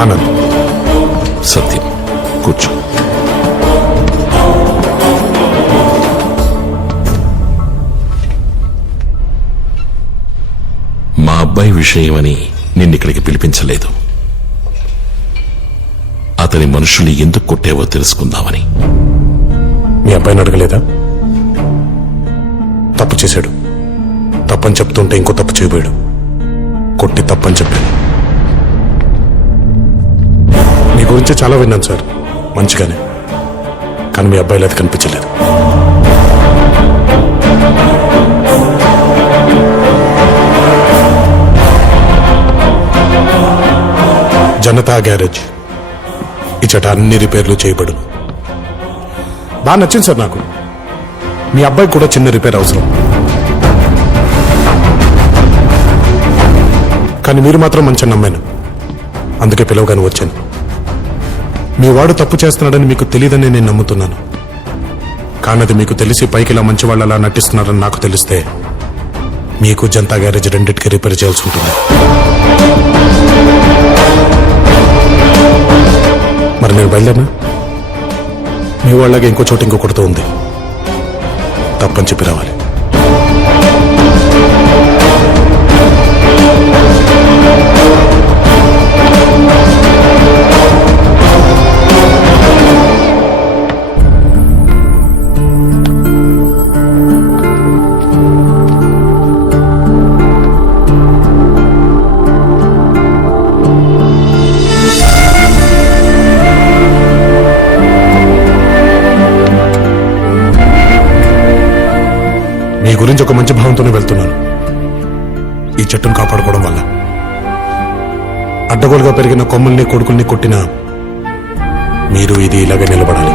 ఆనంద్, సత్యం, కూర్చో. మా అబ్బాయి విషయమని నిన్నిక్కడికి పిలిపించలేదు. అతని మనుషుల్ని ఎందుకు కొట్టేవో తెలుసుకుందామని. మీ అబ్బాయిని అడగలేదా? తప్పు చేశాడు, తప్పని చెప్తుంటే ఇంకో తప్పు చేయబోయాడు. కొట్టి తప్పని చెప్పాడు. మీ గురించి చాలా విన్నాను సార్, మంచిగానే. కానీ మీ అబ్బాయిలో అది కనిపించలేదు. జనతా గ్యారేజ్ ఇచ్చట అన్ని రిపేర్లు చేయబడును. బాగా నచ్చింది సార్ నాకు. మీ అబ్బాయికి కూడా చిన్న రిపేర్ అవసరం. కానీ మీరు మాత్రం మంచిగా నమ్మాను, అందుకే పిలవగానే వచ్చాను. మీ వాడు తప్పు చేస్తున్నాడని మీకు తెలియదని నేను నమ్ముతున్నాను. కానది మీకు తెలిసి పైకి ఇలా మంచి వాళ్ళు అలా నటిస్తున్నారని నాకు తెలిస్తే మీకు జనతా గ్యారేజ్ రెండింటికి రిపేర్ చేయాల్సి ఉంటుంది. మరి నేను బయలుదేరినా? మీ వాళ్ళగా ఇంకో చోట ఇంకొకటితో ఉంది. తప్పని చెప్పి రావాలి. మీ గురించి ఒక మంచి భావంతోనే వెళ్తున్నాను. ఈ చెట్టును కాపాడుకోవడం వల్ల అడ్డగోలుగా పెరిగిన కొమ్మల్ని కొడుకుల్ని కొట్టినా మీరు ఇది ఇలాగే నిలబడాలి.